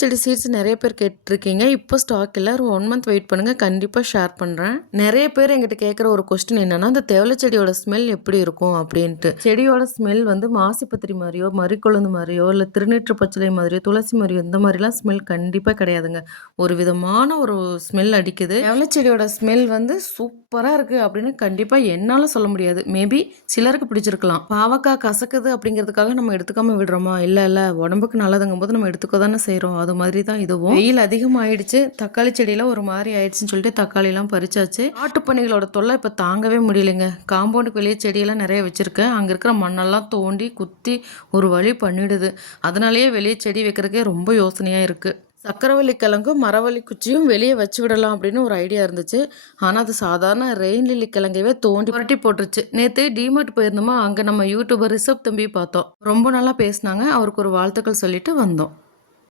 செடி சீட்ஸ் நிறைய பேர் கேட்டிருக்கீங்க. இப்போ ஸ்டாக் இல்லை. ஒரு ஒன் மந்த் வெயிட் பண்ணுங்கள் கண்டிப்பாக ஷேர் பண்ணுறேன் நிறைய பேர் எங்கிட்ட கேட்குற ஒரு கொஸ்டின் என்னென்னா அந்த செடியோட ஸ்மெல் எப்படி இருக்கும்? அப்படின்ட்டு. செடியோட ஸ்மெல் வந்து மாசிப்பத்திரி மாதிரியோ மறிக்கொழுந்து மாதிரியோ இல்லை திருநீற்று பச்சிலை மாதிரியோ துளசி மாதிரியோ இந்த மாதிரிலாம் ஸ்மெல் கண்டிப்பாக கிடையாதுங்க. ஒரு விதமான ஒரு ஸ்மெல் அடிக்குது. செடியோட ஸ்மெல் வந்து சூப்பராக இருக்குது அப்படின்னு கண்டிப்பாக என்னால் சொல்ல முடியாது. மேபி சிலருக்கு பிடிச்சிருக்கலாம். பாவக்காய் கசக்குது அப்படிங்கிறதுக்காக நம்ம எடுத்துக்காமல் விடுறோமா? இல்லை இல்லை. உடம்புக்கு நல்லதுங்கும் போது நம்ம எடுத்துக்க தானே செய்கிறோம் அது மாதிரி தான் இதுவும். வெயில் அதிகமாயிடுச்சு. தக்காளி செடியெல்லாம் ஒரு மாதிரி ஆயிடுச்சுன்னு சொல்லிட்டு தக்காளிலாம் பறிச்சாச்சு. காட்டுப்பணிகளோட தொல்லை இப்போ தாங்கவே முடியலைங்க. காம்பவுண்டுக்கு வெளியே செடியெல்லாம் நிறைய வச்சுருக்கேன். அங்கே இருக்கிற மண்ணெல்லாம் தோண்டி குத்தி ஒரு வழி பண்ணிடுது. அதனாலேயே வெளியே செடி வைக்கிறதுக்கே ரொம்ப யோசனையாக இருக்குது சக்கரவள்ளி கிழங்கும் மரவள்ளி குச்சியும் வெளியே வச்சு விடலாம் அப்படின்னு ஒரு ஐடியா இருந்துச்சு. ஆனால் அது சாதாரண ரெயின் லில்லி கிழங்கவே தோண்டி புரட்டி போட்டுருச்சு. நேற்று டிமார்ட் போயிருந்தோமா? அங்கே நம்ம யூடியூபர் ரிசப் தம்பி பார்த்தோம். ரொம்ப நல்லா பேசினாங்க. அவருக்கு ஒரு வாழ்த்துக்கள் சொல்லிட்டு வந்தோம்.